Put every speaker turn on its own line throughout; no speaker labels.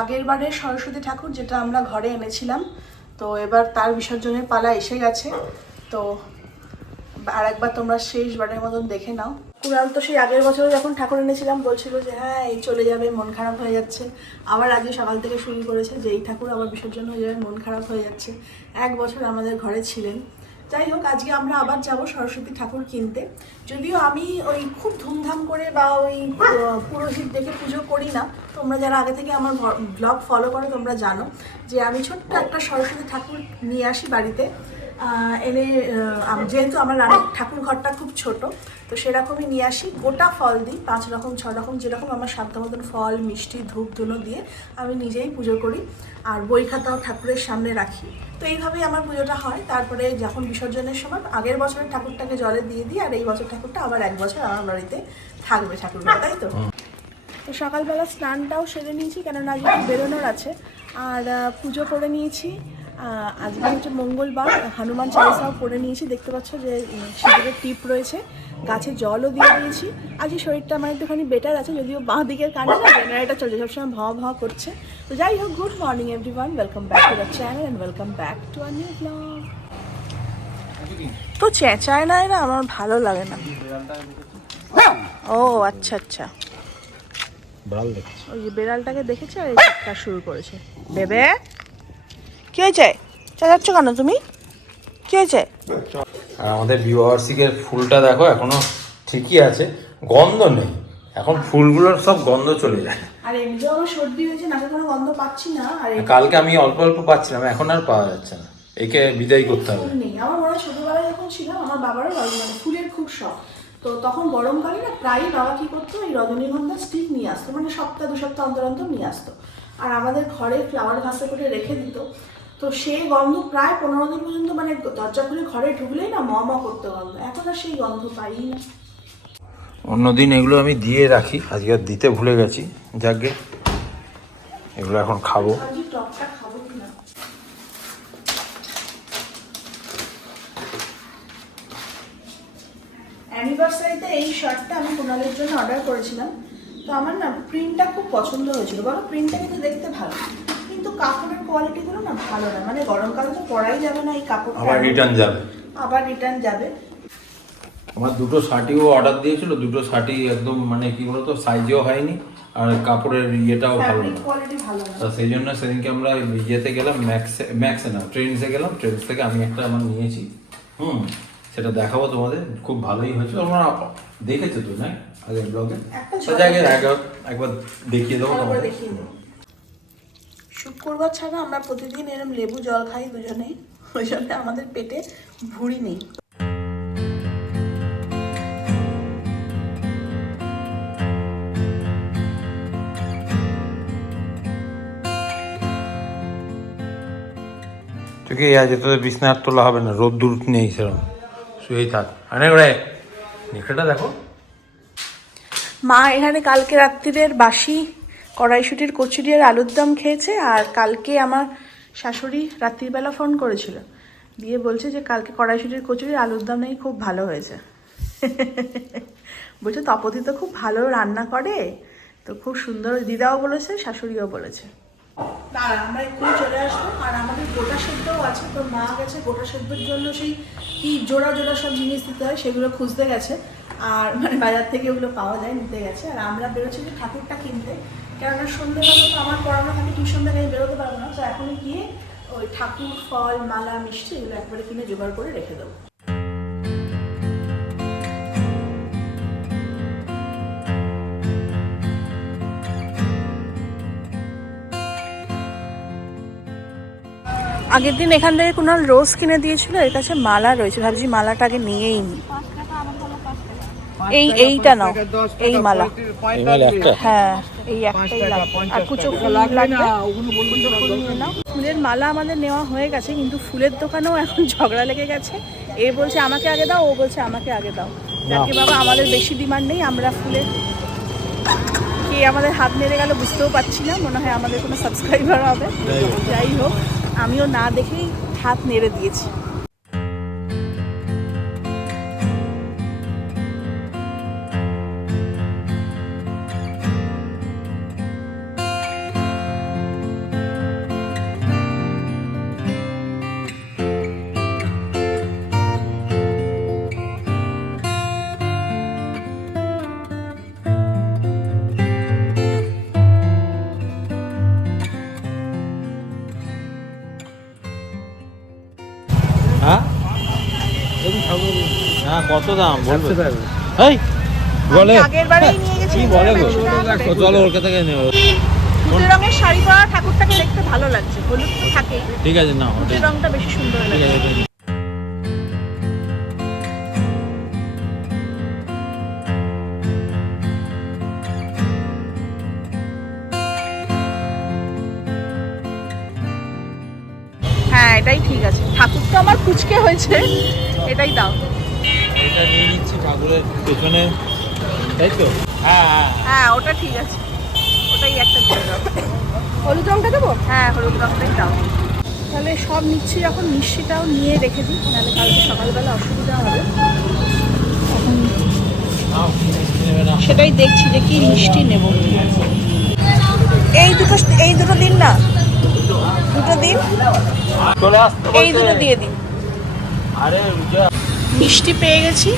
আগের বারের সরস্বতী ঠাকুর, যেটা আমরা ঘরে এনেছিলাম। তো এবার তার বিসর্জনের পালা এসে গেছে। তো আর একবার তোমরা শেষবারের মতন দেখে নাও। কুণাল তো সেই আগের বছর যখন ঠাকুর এনেছিলাম, বলছিল যে হ্যাঁ এই চলে যাবে, মন খারাপ হয়ে যাচ্ছে। আবার আজকে সকাল থেকে শুরু করেছে যে, এই ঠাকুর আবার বিসর্জন হয়ে যাবে, মন খারাপ হয়ে যাচ্ছে। এক বছর আমাদের ঘরে ছিলেন। যাই হোক, আজকে আমরা আবার যাব সরস্বতী ঠাকুর কিনতে। যদিও আমি ওই খুব ধুমধাম করে বা ওই পুরোহিত দেখে পুজো করি না। তোমরা যারা আগে থেকে আমার ব্লগ ফলো করো, তোমরা জানো যে আমি ছোট্ট একটা সরস্বতী ঠাকুর নিয়ে আসি বাড়িতে। এনে যেহেতু আমার রান্নার ঠাকুর ঘরটা খুব ছোট তো সেরকমই নিয়ে আসি। গোটা ফল দিই পাঁচ রকম ছ রকম যেরকম আমার সাধ্য মতন ফল মিষ্টি ধূপ ধুনো দিয়ে আমি নিজেই পুজো করি আর বই খাতাও ঠাকুরের সামনে রাখি। তো এইভাবেই আমার পুজোটা হয়। তারপরে যখন বিসর্জনের সময় আগের বছরের ঠাকুরটাকে জলে দিয়ে দিই আর এই বছর ঠাকুরটা আবার এক বছর আমার বাড়িতে থাকবে ঠাকুরটা তাই তো? তো সকালবেলা স্নানটাও সেরে নিয়েছি কেননা আজকে বেরোনোর আছে। আর পুজো করে নিয়েছি। আজকে হচ্ছে মঙ্গলবার হনুমান চালিসাও পড়ে নিয়েছি। দেখতে পাচ্ছ যে সিঁদুরের টিপ রয়েছে গাছে জলও দিয়ে দিয়েছি। আজকে শরীরটা আমার একটুখানি বেটার আছে যদিও বাঁ দিকের কানে না জেনারেটর চলছে সবসময় ভাওয়া ভাওয়া করছে। তো যাই হোক good morning everyone welcome back to the channel and welcome back to our new blog তো চেঁচায় না না আমার ভালো লাগে না। ও আচ্ছা আচ্ছা। ওই যে বেড়ালটাকে দেখেছে আর এই শুরু করেছে। বেবে কি হয়েছে? চেঁচাচ্ছ কেন তুমি? কি হয়েছে?
আর আমাদের বিবাহবার্ষিকের ফুলটা দেখো এখনও ঠিকই আছে গন্ধ নেই। এখন ফুলগুলোর সব গন্ধ চলে যায়।
আর এমনিতেও আমার সর্দি হয়েছে নাকে কোনো গন্ধ পাচ্ছি না আর এই
কালকে আমি অল্প অল্প পাচ্ছিলাম এখন আর পাওয়া যাচ্ছে না। একে বিদায় করতে হবে।
নেই। আমার মনে হয় ছোটবেলায় যখন ছিলাম আমার বাবারও মানে ফুলের খুব শখ। তো তখন গরমকালে না প্রায়ই বাবা কি করতো এই রজনীগন্ধা স্টিক নিয়ে আসতো মানে সপ্তাহ দু সপ্তাহ অন্তর অন্তর নিয়ে আসতো। আর আমাদের ঘরে ফ্লাওয়ার ভাসে করে রেখে দিত। তো সেই গন্ধ প্রায় পনেরো দিন পর্যন্ত মানে দরজা খুলে ঘরে ঢুকলেই না ম করতে গন্ধ। এখন আর সেই গন্ধ পাই না।
অন্যদিন এগুলো আমি দিয়ে রাখি। আজকে আর দিতে ভুলে গেছি। যাকে এগুলো এখন খাব।
অ্যানিভার্সারিতে এই শার্টটা আমি কোনালের জন্য অর্ডার করেছিলাম। তো আমার না প্রিন্টটা খুব পছন্দ হয়েছিল। বলো প্রিন্টটা কিন্তু দেখতে ভালো। কোয়ালিটিগুলো না ভালো না। মানে গরমকালে তো পরাই যাবে না এই কাপড়টা।
আবার রিটার্ন যাবে।
আবার রিটার্ন যাবে।
আমার দুটো শার্টিও অর্ডার দিয়েছিল দুটো শার্টি একদম মানে কি বলতো সাইজও হয়নি আর কাপড়ের ইয়েটাও ভালো না। তা সেই জন্য সেদিনকে আমরা ইয়েতে গেলাম ম্যাক্সে ম্যাক্সে না ট্রেন্সে গেলাম ট্রেন্স থেকে আমি একটা আমার নিয়েছি। হুম সেটা দেখাবো তোমাদের খুব ভালোই হয়েছে। তোমরা দেখেছ তো না? আগের ব্লগে
একটা
যাকে একবার দেখিয়ে দেবো তোমাদের।
দেখিয়ে দেবো। শুক্রবার ছাড়া আমরা প্রতিদিন এরম লেবু জল খাই দুজনেই। ওই জন্য আমাদের পেটে ভুঁড়ি নেই।
তুই আজ তোদের বিছনা আর তোলা হবে না রোদ দূর নেই সেরকম। শুয়েই থাক। অনেক রে দেখো।
মা এখানে কালকে রাত্রিরের বাসি কড়াইশুটির কচুরি আর আলুর দম খেয়েছে আর কালকে আমার শাশুড়ি রাত্রিবেলা ফোন করেছিল। দিয়ে বলছে যে কালকে কড়াইশুটির কচুরি আলুর দম নাকি খুব ভালো হয়েছে। বলছে, তপতি তো খুব ভালো রান্না করে, তো খুব সুন্দর দিদাও বলেছে, শাশুড়িও বলেছে। আমরা এক্ষুনি চলে আসব। আর আমাদের গোটা সেদ্ধও আছে তো মা গেছে গোটা সেদ্ধর জন্য সেই কি জোড়া জোড়া সব জিনিস দিতে হয় সেগুলো খুঁজতে গেছে। আর মানে বাজার থেকে ওগুলো পাওয়া যায়, নিতে গেছে। আর আমরা বেরোচ্ছি যে ঠাকুরটা কিনতে। কেননা সন্ধ্যেবেলা তো আমার পড়ানো থাকে, টিউশন থেকে আমি বেরোতে পারব না। তো এখনই গিয়ে ওই ঠাকুর, ফল, মালা, মিষ্টি এগুলো একবারে কিনে জোগাড় করে রেখে দেবো। আগের দিন এখান থেকে কোনো রোজ কিনে দিয়েছিল, এর কাছে মালা রয়েছে। ভাবছি মালাটা আগে নিয়েই নি। এই এইটা নাও এই মালা। হ্যাঁ এই একটাই লাগবে আর কুচো ফুল লাগবে? কুচো ফুল নিয়ে নাও। ফুলের মালা আমাদের নেওয়া হয়ে গেছে কিন্তু ফুলের দোকানেও এখন ঝগড়া লেগে গেছে। এ বলছে আমাকে আগে দাও ও বলছে আমাকে আগে দাও। যাকে বাবা আমাদের বেশি ডিমান্ড নেই আমরা ফুলের কে আমাদের হাত মেরে গেল বুঝতেও পারছি না মনে হয় আমাদের কোনো সাবস্ক্রাইবার হবে। যাই হোক আমিও না দেখেই হাত নেড়ে দিয়েছি।
হ্যাঁ কত দাম বলবে? এই বলে।
আগের বারেই নিয়ে গেছি
বলে গো? চলো ওর কাছে নেব।
হলুদ রঙের শাড়ি পরা ঠাকুরটাকে দেখতে ভালো লাগছে হলুদ তো থাকেই।
ঠিক আছে না
হলুদ রংটা বেশি সুন্দর লাগে। হ্যাঁ এটাই ঠিক আছে। ঠাকুর তো আমার কুচকে হয়েছে। এটাই দাও।
এটা নিয়ে নিচ্ছি ঠাকুরের পেছনে। তাই তো? হ্যাঁ হ্যাঁ
হ্যাঁ। ওটা ঠিক আছে। ওটাই একটা দিয়ে দাও। হলুদ রংটা দেবো? হ্যাঁ হলুদ রংটাই দাও। তাহলে সব নিচ্ছি যখন মিষ্টিটাও নিয়ে রেখে দিই। নাহলে কালকে সকালবেলা অসুবিধা হবে। সেটাই দেখছি যে কি মিষ্টি নেব। এই দুটো এই দুটো দিন না? দুটো দিন?
চলে
এই দুটো দিয়ে দিন মিষ্টি পেয়ে গেছি।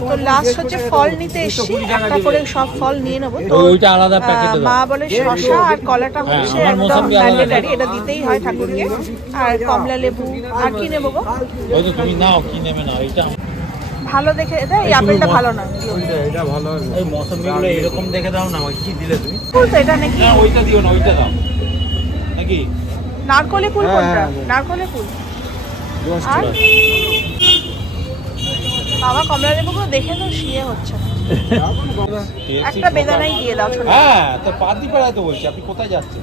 তো লাস্ট হচ্ছে ফল নিতে এসেছি। একটা করে সব ফল নিয়ে নেব। তো
ওইটা আলাদা
আহ,
প্যাকেটে
মা বলে শশা আর কলাটা হচ্ছে একদম ম্যান্ডেটারি এটা দিতেই হয় ঠাকুরকে। আর কমলা লেবু আর কি নেব গো?
তুমি নাও কি নেবে না
ভালো দেখে এটা এই আপেলটা ভালো না।
এই মৌসুমিগুলো এরকম দেখে দাও না ওই কি দিলে তুমি?
ফুল তো এটা নাকি?
না ওইটা দিও না ওইটা দাও। নাকি?
নারকলে ফুল কোনটা? নারকলে ফুল। আর? বাবা কমলা লেবুগুলো দেখে তো শিয়ে হচ্ছে। না। একটা বেদানাই দিয়ে দাও
হ্যাঁ তো পাতি পাড়ায় তো বলছি আপনি কোথায় যাচ্ছেন?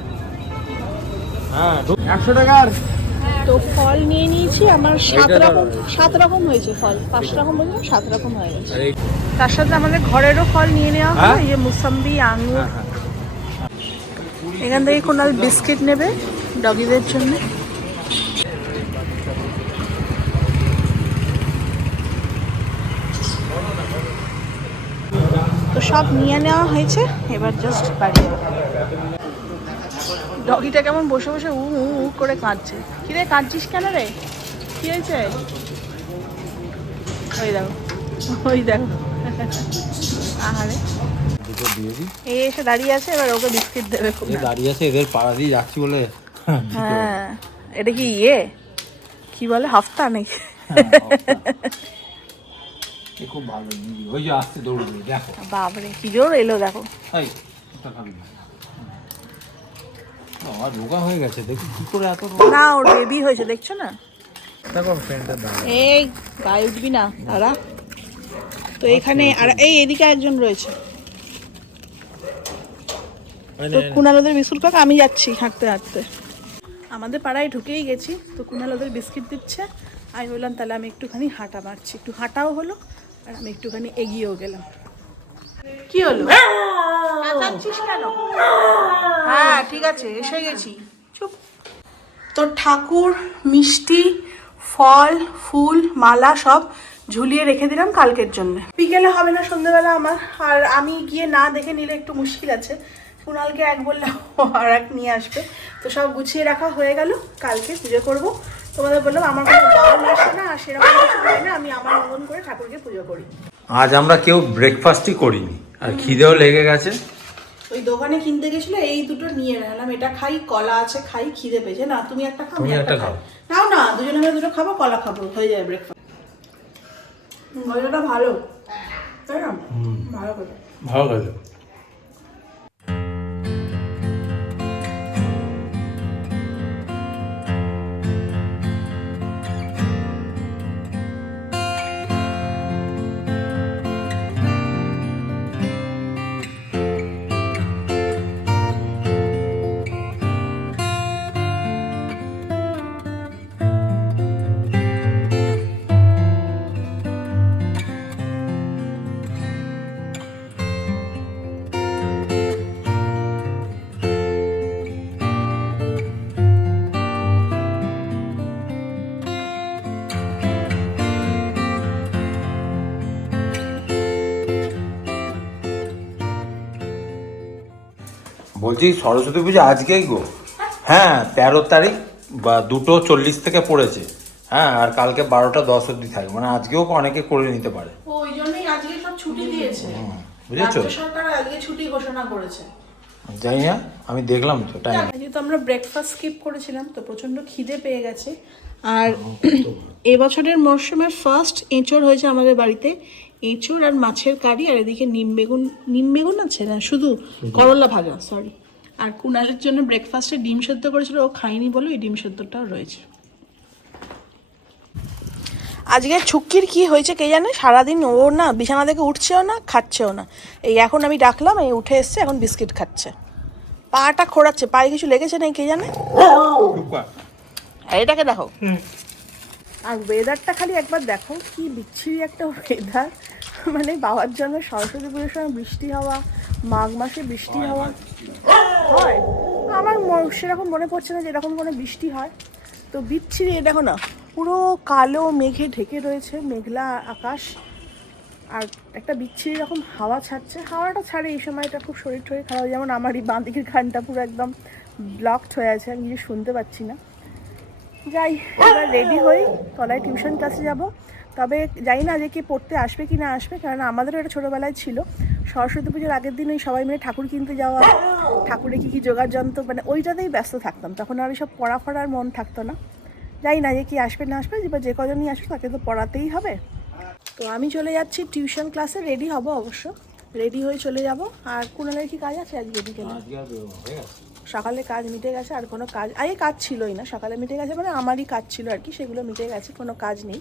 হ্যাঁ
একশো টাকার?
তো ফল নিয়ে নিয়েছি আমার সাত রকম সাত রকম হয়েছে ফল। পাঁচ রকম বললাম সাত রকম হয়ে গেছে। তার সাথে আমাদের ঘরেরও ফল নিয়ে নেওয়া
হ্যাঁ?
হয় এই যে মুসাম্বি আঙুর এখান থেকে কোনাল বিস্কিট নেবে ডগিদের জন্য। তো সব নিয়ে নেওয়া হয়েছে, এবার জাস্ট বাড়ি। ডগিটা কেমন বসে বসে উ উ উ করে কাঁদছে। কি রে কাঁদছিস কেন রে? কি হয়েছে? ওই দেখো ওই দেখো। আহারে।
দুটো দিয়ে দিই।
এই এসে দাঁড়িয়ে আছে এবার ওকে বিস্কিট দেবে খুব
দাঁড়িয়ে আছে এদের পাড়া দিয়ে যাচ্ছি বলে।
হ্যাঁ এটা কি ইয়ে? কি বলে হাফতা নাকি?
এ খুব ভালো ওই যে আসছে দৌড়ে দৌড়ে দেখো।
বাবরে কি জোর এলো দেখো।
এই ওটা খাবি না। বাবা রোগা হয়ে গেছে দেখি কি করে এত
না ওর বেবি হয়েছে দেখছ না?
দেখো
এই গায়ে উঠবি না দাঁড়া। তো এখানে আর এই এদিকে একজন রয়েছে। তো কুনালোদের বিস্কুট খাক আমি যাচ্ছি হাঁটতে হাঁটতে। আমাদের পাড়ায় ঢুকেই গেছি তো কুনালোদের বিস্কিট দিচ্ছে। আমি বললাম তাহলে আমি একটুখানি হাঁটা মারছি। একটু হাঁটাও হলো আর আমি একটুখানি এগিয়েও গেলাম। কি হলো? হ্যাঁ ঠিক আছে এসে গেছি। চুপ। তো ঠাকুর মিষ্টি ফল ফুল মালা সব ঝুলিয়ে রেখে দিলাম কালকের জন্য। বিকেলে হবে না সন্ধ্যেবেলা আমার আর আমি গিয়ে না দেখে নিলে একটু মুশকিল আছে। কুণালকে এক বললাম আর এক নিয়ে আসবে। তো সব গুছিয়ে রাখা হয়ে গেল। কালকে পুজো করব। তোমাদের বললাম আমার কোনো বারণ আসে না আর সেরকম কিছু হয় না আমি আমার মতন করে ঠাকুরকে পুজো করি।
আজ আমরা কেউ ব্রেকফাস্টই করিনি। আর খিদেও লেগে গেছে।
ওই দোকানে কিনতে গেছিল এই দুটো নিয়ে রাখলাম এটা খাই কলা আছে খাই খিদে পেয়েছে। না তুমি একটা খাও আমি
তুমি
একটা খাও। নাও না দুজনে মিলে দুটো খাব কলা খাব হয়ে যাবে ব্রেকফাস্ট মজাটা ভালো। তাই না? ভালো করে।
ভালো লাগল বলছি সরস্বতী পুজো আজকেই গো। হ্যাঁ তেরো তারিখ বা দুটো চল্লিশ থেকে পড়েছে। হ্যাঁ আর কালকে বারোটা দশ অব্দি থাকবে। মানে আজকেও অনেকে করে নিতে পারে।
ওই জন্যই আজকে সব ছুটি দিয়েছে।
বুঝেছ?
সরকার আজকে ছুটি ঘোষণা করেছে।
জানি না আমি দেখলাম তো টাইম
যেহেতু আমরা ব্রেকফাস্ট স্কিপ করেছিলাম তো প্রচণ্ড খিদে পেয়ে গেছে। আর এবছরের মরশুমের ফার্স্ট এঁচড় হয়েছে আমাদের বাড়িতে। এঁচড় আর মাছের কারি আর এদিকে নিম বেগুন নিম বেগুন আছে না? শুধু করলা ভাজা সরি আর কুনালের জন্য ব্রেকফাস্টে ডিম সেদ্ধ করেছিল ও খায়নি বলে এই ডিম সেদ্ধটাও রয়েছে। আজকে ছুক্কির কি হয়েছে কে জানে? সারাদিন ও না বিছানা থেকে উঠছেও না খাচ্ছেও না। এই এখন আমি ডাকলাম এই উঠে এসছে এখন বিস্কিট খাচ্ছে। পাটা খোড়াচ্ছে পায়ে কিছু লেগেছে নাকি কে জানে? এটাকে দেখো। আর ওয়েদারটা খালি একবার দেখো কি বিচ্ছিরি একটা ওয়েদার মানে বাবার জন্য সরস্বতী পুজোর সময় বৃষ্টি হওয়া মাঘ মাসে বৃষ্টি হওয়া। সেরকম মনে পড়ছে না যে এরকম কোনো বৃষ্টি হয়। তো বিচ্ছিরি, দেখো না, পুরো কালো মেঘে ঢেকে রয়েছে মেঘলা আকাশ। আর একটা বিচ্ছিরি রকম হাওয়া ছাড়ছে। হাওয়াটা ছাড়ে এই সময়টা খুব শরীর টরীর খারাপ। যেমন আমার বাঁ দিকের কানটা পুরো একদম ব্লকড হয়ে আছে, আমি কিছু শুনতে পাচ্ছি না। যাই, এবার রেডি হই, তলায় টিউশন ক্লাসে যাব। তবে জানি না যে কি পড়তে আসবে কি না আসবে কারণ আমাদেরও এটা ছোটোবেলায় ছিল। সরস্বতী পুজোর আগের দিন ওই সবাই মিলে ঠাকুর কিনতে যাওয়া, ঠাকুরে কী কী জোগাড় যন্ত্র মানে ওইটাতেই ব্যস্ত থাকতাম। তখন আর সব পড়া ফড়ার মন থাকতো না। জানি না যে কি আসবে না আসবে, বা যে কজনই আসবে তাকে তো পড়াতেই হবে। তো আমি চলে যাচ্ছি টিউশন ক্লাসে, রেডি হব অবশ্য। রেডি হয়ে চলে যাব। আর কুণালের কি কাজ আছে আজকে বিকেলে? সকালে কাজ মিটে গেছে আর কোনো কাজ আগে কাজ ছিলই না, সকালে মিটে গেছে মানে আমারই কাজ ছিল আর কি, সেগুলো মিটে গেছে, কোনো কাজ নেই।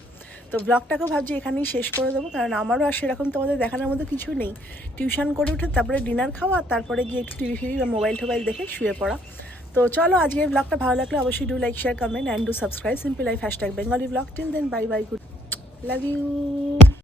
তো ব্লগটাকেও ভাবছি এখানেই শেষ করে দেবো, কারণ আমারও আর সেরকম তোমাদের দেখানোর মতো কিছু নেই। টিউশন করে উঠে তারপরে ডিনার খাওয়া, তারপরে গিয়ে একটু টিভি ফিভি বা মোবাইল টোবাইল দেখে শুয়ে পড়া। তো চলো আজকের ব্লগটা ভালো লাগলে অবশ্যই do like share comment and do subscribe simple life hashtag Bengali blog till then bye bye good love you